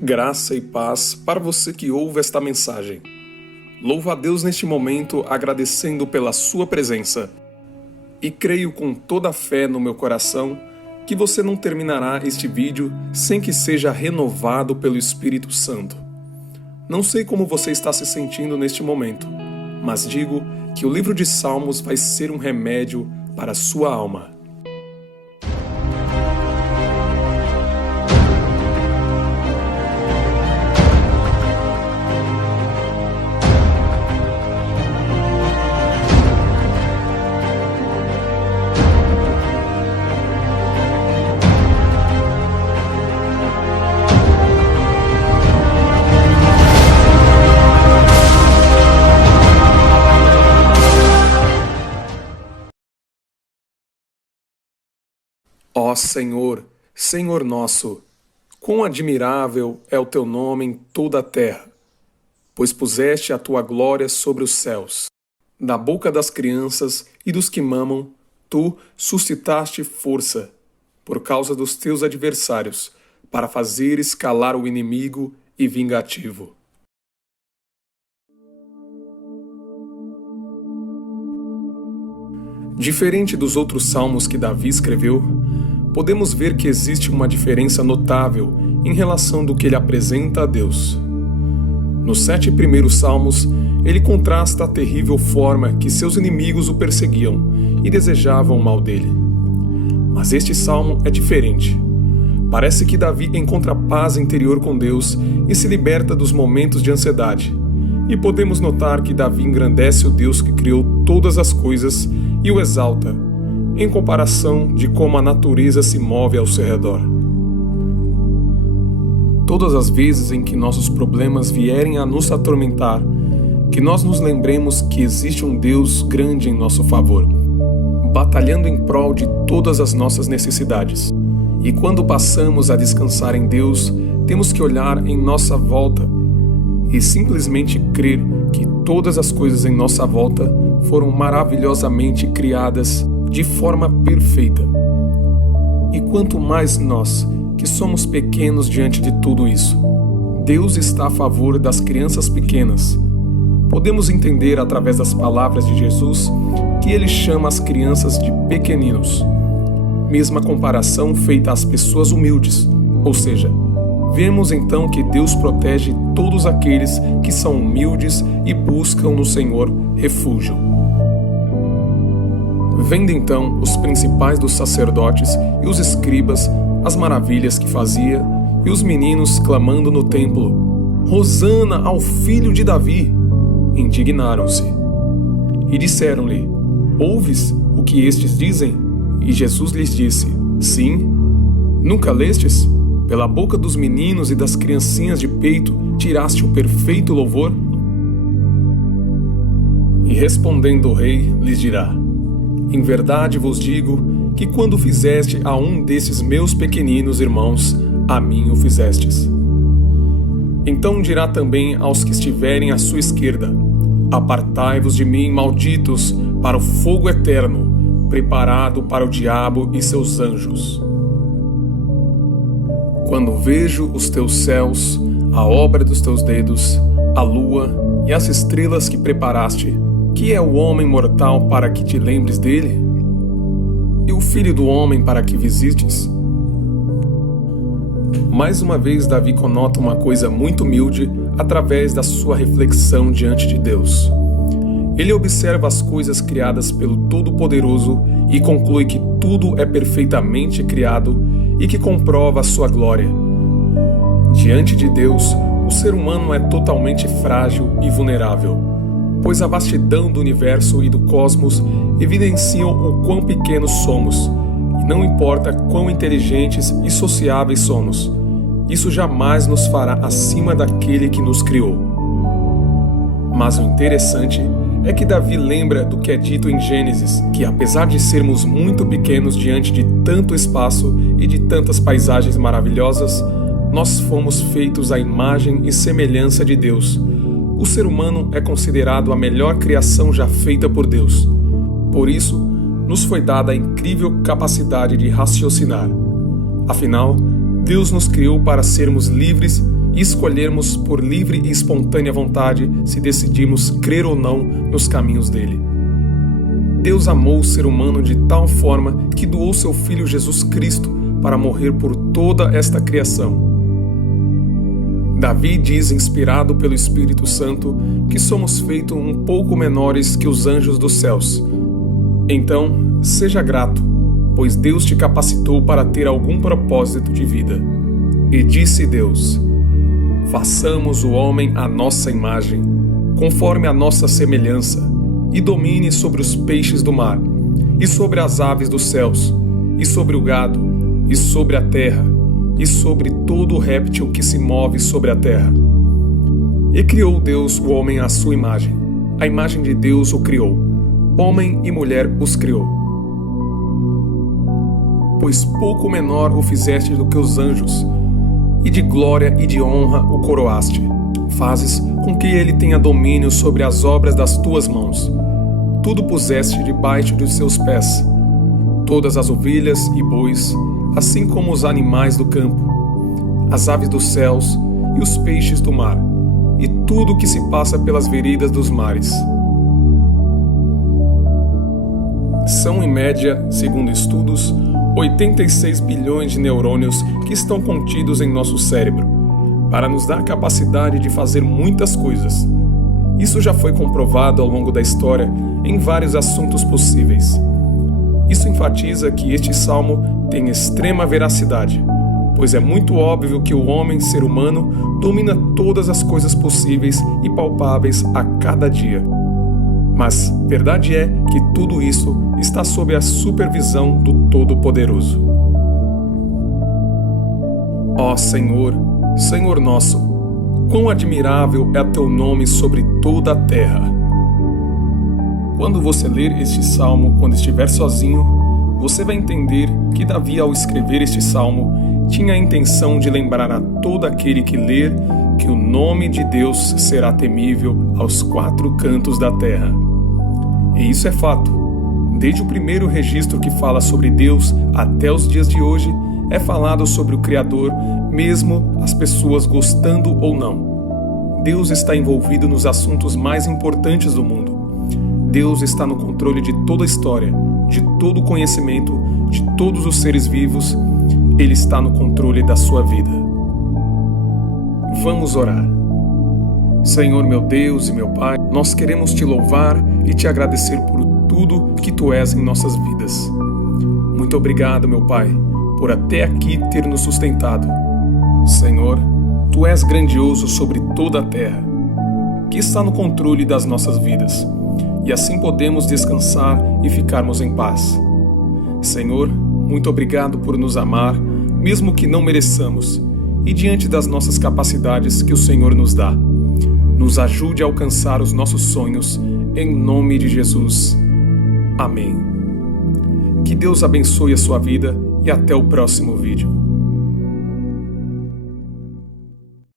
Graça e paz para você que ouve esta mensagem. Louvo a Deus neste momento, agradecendo pela sua presença. E creio com toda a fé no meu coração que você não terminará este vídeo sem que seja renovado pelo Espírito Santo. Não sei como você está se sentindo neste momento, mas digo que o livro de Salmos vai ser um remédio para a sua alma. Ó Senhor, Senhor nosso, quão admirável é o teu nome em toda a terra, pois puseste a tua glória sobre os céus. Da boca das crianças e dos que mamam, tu suscitaste força, por causa dos teus adversários, para fazeres calar o inimigo e vingativo. Diferente dos outros salmos que Davi escreveu, podemos ver que existe uma diferença notável em relação do que ele apresenta a Deus. Nos 7 primeiros salmos, ele contrasta a terrível forma que seus inimigos o perseguiam e desejavam o mal dele. Mas este salmo é diferente. Parece que Davi encontra paz interior com Deus e se liberta dos momentos de ansiedade. E podemos notar que Davi engrandece o Deus que criou todas as coisas e o exalta, em comparação de como a natureza se move ao seu redor. Todas as vezes em que nossos problemas vierem a nos atormentar, que nós nos lembremos que existe um Deus grande em nosso favor, batalhando em prol de todas as nossas necessidades. E quando passamos a descansar em Deus, temos que olhar em nossa volta e simplesmente crer que todas as coisas em nossa volta foram maravilhosamente criadas de forma perfeita. E quanto mais nós, que somos pequenos diante de tudo isso, Deus está a favor das crianças pequenas. Podemos entender através das palavras de Jesus que ele chama as crianças de pequeninos. Mesma comparação feita às pessoas humildes, ou seja, vemos então que Deus protege todos aqueles que são humildes e buscam no Senhor refúgio. Vendo então os principais dos sacerdotes e os escribas as maravilhas que fazia, e os meninos clamando no templo, Hosana ao filho de Davi, indignaram-se. E disseram-lhe, ouves o que estes dizem? E Jesus lhes disse, sim, nunca lestes? Pela boca dos meninos e das criancinhas de peito tiraste o perfeito louvor? E respondendo o rei, lhes dirá, em verdade vos digo que quando fizeste a um desses meus pequeninos irmãos, a mim o fizestes. Então dirá também aos que estiverem à sua esquerda, apartai-vos de mim, malditos, para o fogo eterno, preparado para o diabo e seus anjos. Quando vejo os teus céus, a obra dos teus dedos, a lua e as estrelas que preparaste, que é o homem mortal para que te lembres dele? E o filho do homem para que visites? Mais uma vez Davi conota uma coisa muito humilde através da sua reflexão diante de Deus. Ele observa as coisas criadas pelo Todo-Poderoso e conclui que tudo é perfeitamente criado e que comprova a sua glória. Diante de Deus, o ser humano é totalmente frágil e vulnerável, pois a vastidão do universo e do cosmos evidenciam o quão pequenos somos, e não importa quão inteligentes e sociáveis somos, isso jamais nos fará acima daquele que nos criou. Mas o interessante é que Davi lembra do que é dito em Gênesis, que apesar de sermos muito pequenos diante de tanto espaço e de tantas paisagens maravilhosas, nós fomos feitos à imagem e semelhança de Deus. O ser humano é considerado a melhor criação já feita por Deus. Por isso, nos foi dada a incrível capacidade de raciocinar. Afinal, Deus nos criou para sermos livres e escolhermos por livre e espontânea vontade se decidimos crer ou não nos caminhos dele. Deus amou o ser humano de tal forma que doou seu Filho Jesus Cristo para morrer por toda esta criação. Davi diz, inspirado pelo Espírito Santo, que somos feitos um pouco menores que os anjos dos céus. Então, seja grato, pois Deus te capacitou para ter algum propósito de vida. E disse Deus: façamos o homem à nossa imagem, conforme a nossa semelhança, e domine sobre os peixes do mar, e sobre as aves dos céus, e sobre o gado, e sobre a terra, e sobre todo réptil que se move sobre a terra. E criou Deus o homem à sua imagem. A imagem de Deus o criou. Homem e mulher os criou. Pois pouco menor o fizeste do que os anjos, e de glória e de honra o coroaste. Fazes com que ele tenha domínio sobre as obras das tuas mãos. Tudo puseste debaixo dos seus pés, todas as ovelhas e bois, assim como os animais do campo, as aves dos céus e os peixes do mar, e tudo o que se passa pelas veredas dos mares. São, em média, segundo estudos, 86 bilhões de neurônios que estão contidos em nosso cérebro, para nos dar a capacidade de fazer muitas coisas. Isso já foi comprovado ao longo da história em vários assuntos possíveis. Isso enfatiza que este salmo tem extrema veracidade, pois é muito óbvio que o homem, ser humano, domina todas as coisas possíveis e palpáveis a cada dia. Mas verdade é que tudo isso está sob a supervisão do Todo-Poderoso. Ó Senhor, Senhor nosso, quão admirável é teu nome sobre toda a terra! Quando você ler este salmo quando estiver sozinho, você vai entender que Davi, ao escrever este salmo, tinha a intenção de lembrar a todo aquele que ler que o nome de Deus será temível aos quatro cantos da terra. E isso é fato. Desde o primeiro registro que fala sobre Deus até os dias de hoje, é falado sobre o Criador, mesmo as pessoas gostando ou não. Deus está envolvido nos assuntos mais importantes do mundo. Deus está no controle de toda a história, de todo o conhecimento, de todos os seres vivos. Ele está no controle da sua vida. Vamos orar. Senhor, meu Deus e meu Pai, nós queremos te louvar e te agradecer por tudo que tu és em nossas vidas. Muito obrigado, meu Pai, por até aqui ter nos sustentado. Senhor, tu és grandioso sobre toda a terra, que está no controle das nossas vidas, e assim podemos descansar e ficarmos em paz. Senhor, muito obrigado por nos amar, mesmo que não mereçamos, e diante das nossas capacidades que o Senhor nos dá. Nos ajude a alcançar os nossos sonhos, em nome de Jesus. Amém. Que Deus abençoe a sua vida e até o próximo vídeo.